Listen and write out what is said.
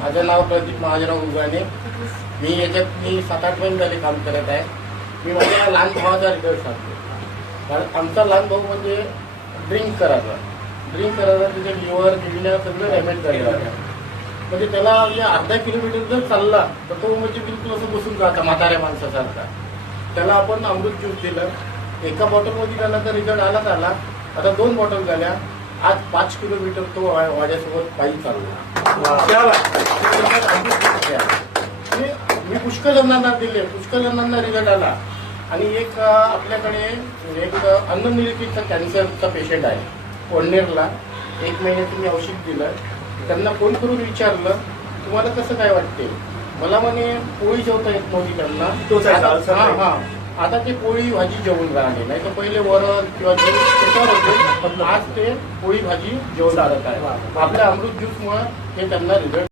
माझं नाव प्रदीप महाजराव उगाणे. मी 7-8 महिने झाले काम करत आहे. मी माझ्या लहान भावाचा रिझल्ट सांगतो. कारण आमचा लहान भाऊ म्हणजे ड्रिंक करायचा त्याचे लिव्हर किडन्या सगळं डॅमेज झालेलं आहे. म्हणजे त्याला म्हणजे अर्धा किलोमीटर जर चालला तर तो म्हणजे बिलकुल असं बसून जाता म्हाताऱ्या माणसासारखा. त्याला आपण अमृत ज्यूस दिलं. एका बॉटलमध्ये त्याला तर रिझल्ट आलाच आला. आता 2 बॉटल झाल्या. आज 5 किलोमीटर तो माझ्यासोबत पायी चालला. मी पुष्कळ जणांना दिले, पुष्कळ जणांना रिझल्ट आला. आणि एक आपल्याकडे एक अन्ननिर्मितीचा कॅन्सरचा पेशंट आहे कोंढेरला. 1 महिन्याचं मी औषध दिलं. त्यांना फोन करून विचारलं तुम्हाला कसं काय वाटते. मला म्हणे पोळी जेवता येत नव्हती त्यांना. आता ते पोळी भाजी जेवून राहिले. नाही तर पहिले वरण किंवा त्याच्यावर होते, पण आज ते पोळी भाजी जेवून राहत आहे. आपल्या अमृत ज्यूसमुळे हे त्यांना रिझल्ट